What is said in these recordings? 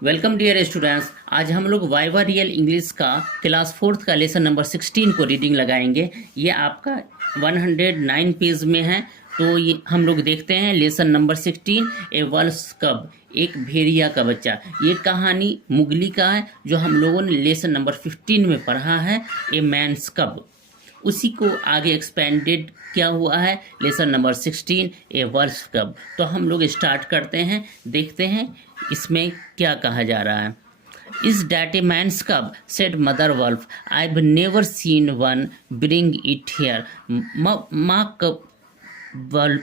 Welcome dear students. आज हम लोग वाइवा रियल इंग्लिश का क्लास फोर्थ का लेसन नंबर 16 को रीडिंग लगाएंगे। ये आपका 109 पेज में है। तो ये हम लोग देखते हैं लेसन नंबर 16, ए वॉल्स कब, एक भेड़िया का बच्चा। ये कहानी मुगली का है जो हम लोगों ने लेसन नंबर 15 में पढ़ा है, ए मैंस कब। उसी को आगे एक्सपेंडेड क्या हुआ है लेसन नंबर 16, ए वर्ष कब। तो हम लोग स्टार्ट करते हैं, देखते हैं इसमें क्या कहा जा रहा है। इस that A men's cub, said mother wolf, I have never seen one, bring it here. माँ कब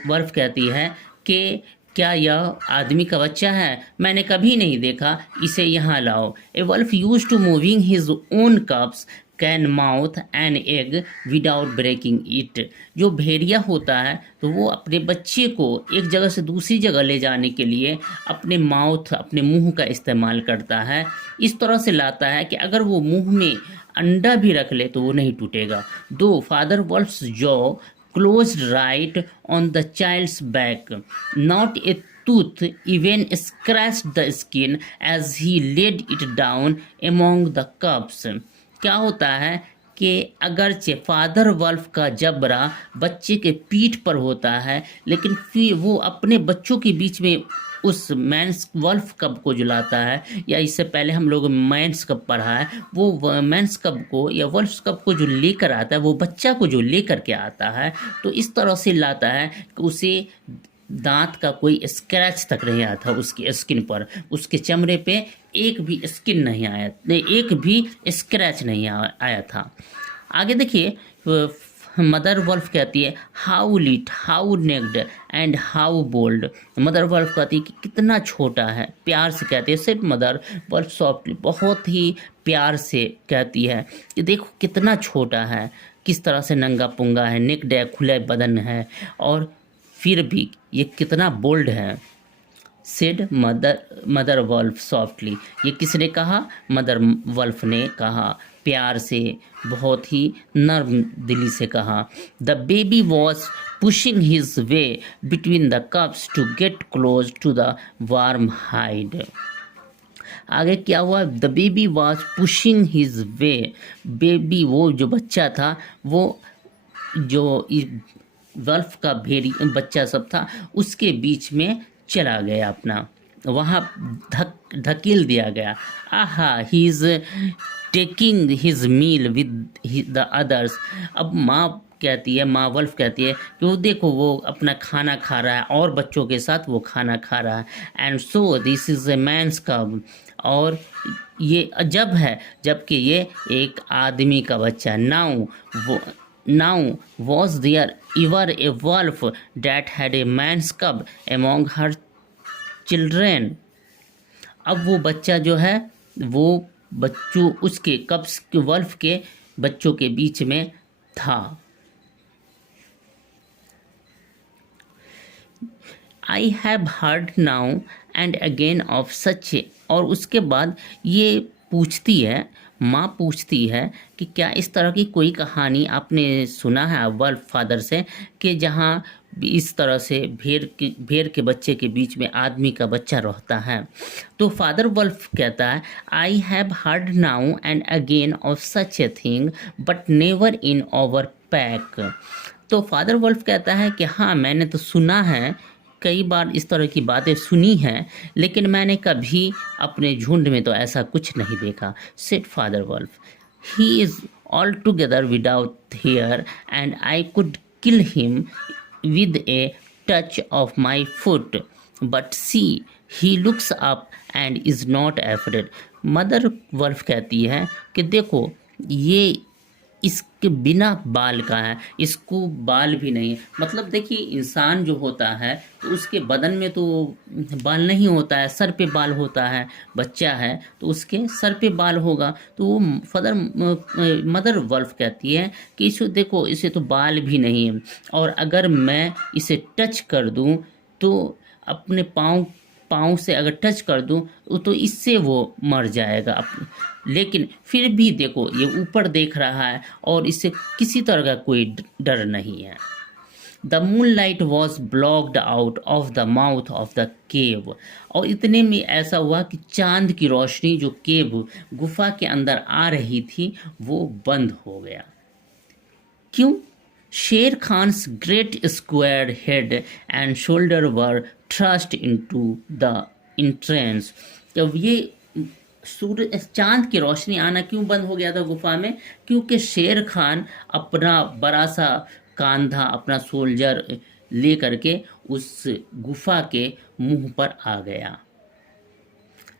वल्फ कहती है कि क्या यह आदमी का बच्चा है, मैंने कभी नहीं देखा, इसे यहाँ लाओ। A wolf used to moving his own cubs can mouth an egg without breaking it. जो भेड़िया होता है तो वो अपने बच्चे को एक जगह से दूसरी जगह ले जाने के लिए अपने माउथ, अपने मुंह का इस्तेमाल करता है। इस तरह से लाता है कि अगर वो मुंह में अंडा भी रख ले तो वो नहीं टूटेगा। दो father wolf's jaw closed right on the child's back. Not a tooth even scratched the skin as he laid it down among the cubs. क्या होता है कि अगरचे फादर वल्फ का जबड़ा बच्चे के पीठ पर होता है, लेकिन फिर वो अपने बच्चों के बीच में उस मैंस वल्फ कब को जुलाता है, या इससे पहले हम लोग मैंस कब पढ़ा है, वो मैंस कब को या वल्फ कब को जो लेकर आता है, वो बच्चा को जो लेकर के आता है, तो इस तरह से लाता है कि उसे दांत का कोई स्क्रैच तक नहीं आया था उसकी स्किन पर, उसके चमड़े पे एक भी स्किन नहीं आया, एक भी स्क्रैच नहीं आया था। आगे देखिए, मदर वल्फ कहती है how little, how naked and how bold. Mother Wolf कहती है कि कितना छोटा है, प्यार से कहती है। सिर्फ मदर वल्फ सॉफ्टली, बहुत ही प्यार से कहती है कि देखो कितना छोटा है, किस तरह से नंगा पुंगा है, नेक्ड है, खुले बदन है, और फिर भी ये कितना बोल्ड है। सेड मदर वल्फ सॉफ्टली, ये किसने कहा, मदर वल्फ ने कहा, प्यार से, बहुत ही नर्म दिली से कहा। The baby was pushing his way between the cubs to get close to the warm hide. आगे क्या हुआ, the baby was pushing his way, baby वो जो बच्चा था, वो जो वल्फ का भेड़ी बच्चा सब था उसके बीच में चला गया, अपना वहाँ धकेल दिया गया। आहा, he is taking his meal with the others. अब माँ कहती है, माँ वल्फ कहती है कि वो देखो वो अपना खाना खा रहा है और बच्चों के साथ वो खाना खा रहा है। And so this is a men's कब, और ये जब है जबकि ये एक आदमी का बच्चा। Now was there ever a wolf that had a man's cub among her children? अब वो बच्चा जो है वो बच्चों उसके कब्स के वल्फ के बच्चों के बीच में था। I have heard now and again of such, और उसके बाद ये पूछती है, माँ पूछती है कि क्या इस तरह की कोई कहानी आपने सुना है वल्फ फादर से, कि जहाँ इस तरह से भेड़ के बच्चे के बीच में आदमी का बच्चा रहता है। तो फादर वल्फ कहता है I have heard now and again of such a thing but never in our pack. तो फादर वल्फ कहता है कि हाँ, मैंने तो सुना है, कई बार इस तरह की बातें सुनी हैं, लेकिन मैंने कभी अपने झुंड में तो ऐसा कुछ नहीं देखा। Said Father Wolf, he is altogether without hair and I could kill him with a touch of my foot, but see he looks up and is not afraid. Mother Wolf कहती है कि देखो ये इसके बिना बाल का है, इसको बाल भी नहीं है। मतलब देखिए, इंसान जो होता है तो उसके बदन में तो बाल नहीं होता है, सर पे बाल होता है। बच्चा है तो उसके सर पे बाल होगा। तो वो मदर वल्फ कहती है कि इसे देखो, इसे तो बाल भी नहीं है, और अगर मैं इसे टच कर दूं तो अपने पाँव से अगर टच कर दूं तो इससे वो मर जाएगा। लेकिन फिर भी देखो ये ऊपर देख रहा है और इससे किसी तरह का कोई डर नहीं है। The moon light was blocked out of the mouth of the cave. और इतने में ऐसा हुआ कि चांद की रोशनी जो केव गुफा के अंदर आ रही थी वो बंद हो गया। क्यों? Shere Khan's great square head and shoulders were thrust into the entrance. जब ये सूर्य चांद की रोशनी आना क्यों बंद हो गया था गुफा में? क्योंकि शेर खान अपना बड़ा सा कांधा, अपना सोल्जर ले करके उस गुफा के मुंह पर आ गया।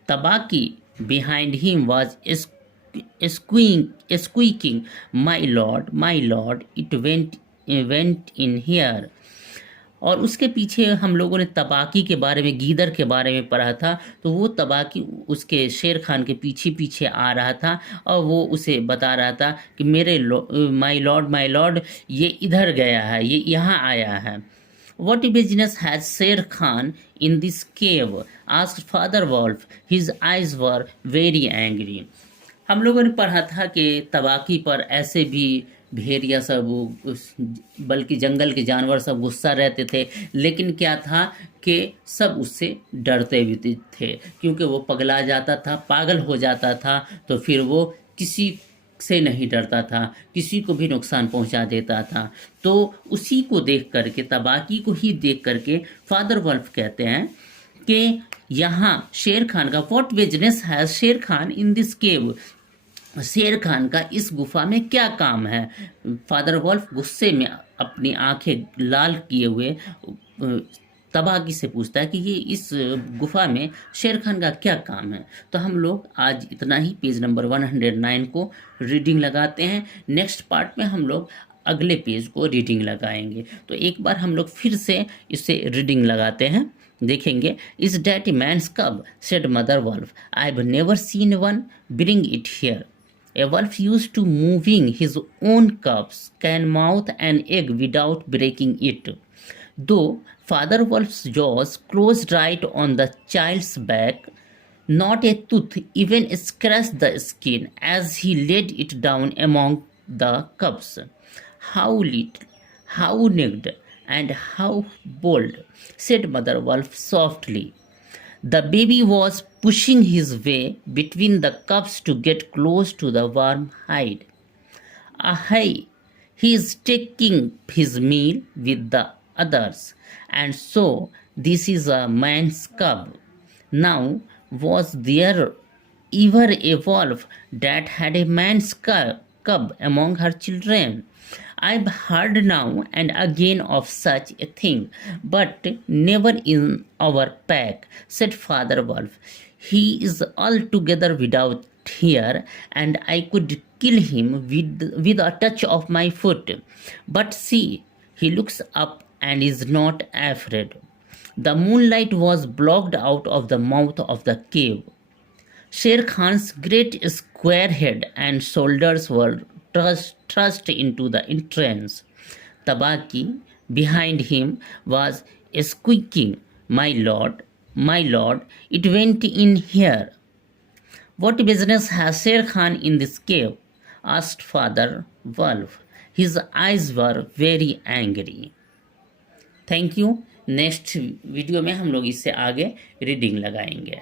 तबाकी behind him was squeaking, my lord, it went in here। और उसके पीछे हम लोगों ने तबाकी के बारे में, गीदड़ के बारे में पढ़ा था। तो वो तबाकी उसके शेर खान के पीछे पीछे आ रहा था और वो उसे बता रहा था कि मेरे माय लॉर्ड ये इधर गया है, ये यहाँ आया है। What business has Sher Khan in this cave? asked Father Wolf. His eyes were very angry। हम लोगों ने पढ़ा था कि तबाकी पर ऐसे भी भेड़िया सब, बल्कि जंगल के जानवर सब गुस्सा रहते थे, लेकिन क्या था कि सब उससे डरते भी थे, क्योंकि वो पगला जाता था, पागल हो जाता था, तो फिर वो किसी से नहीं डरता था, किसी को भी नुकसान पहुंचा देता था। तो उसी को देख करके, तबाकी को ही देख करके फादर वल्फ कहते हैं कि यहाँ शेर खान का, व्हाट बिजनेस हैज शेर खान इन दिस केव, शेर खान का इस गुफा में क्या काम है। फादर वॉल्फ गुस्से में अपनी आंखें लाल किए हुए तबाकी से पूछता है कि ये इस गुफा में शेर खान का क्या काम है। तो हम लोग आज इतना ही, पेज नंबर 109 को रीडिंग लगाते हैं। नेक्स्ट पार्ट में हम लोग अगले पेज को रीडिंग लगाएंगे। तो एक बार हम लोग फिर से इसे रीडिंग लगाते हैं, देखेंगे। Is that man's cub, said Mother Wolf, I have never seen one, bring it here. A wolf used to moving his own cubs can mouth an egg without breaking it. Though Father Wolf's jaws closed right on the child's back, not a tooth even scratched the skin as he laid it down among the cubs. How little, how naked, and how bold, said Mother Wolf softly. The baby was pushing his way between the cubs to get close to the warm hide. Ahai, he is taking his meal with the others, and so this is a man's cub. Now, was there ever a wolf that had a man's cub among her children? I've heard now and again of such a thing, but never in our pack, said Father Wolf. He is altogether without fear, and I could kill him with a touch of my foot. But see, he looks up and is not afraid. The moonlight was blocked out of the mouth of the cave. Sher Khan's great square head and shoulders were thrust into the entrance. Tabaki behind him was squeaking, my lord, it went in here. What business has Sher Khan in this cave? asked Father Wolf. His eyes were very angry. Thank you. Next video में हम लोग इससे आगे reading लगाएंगे।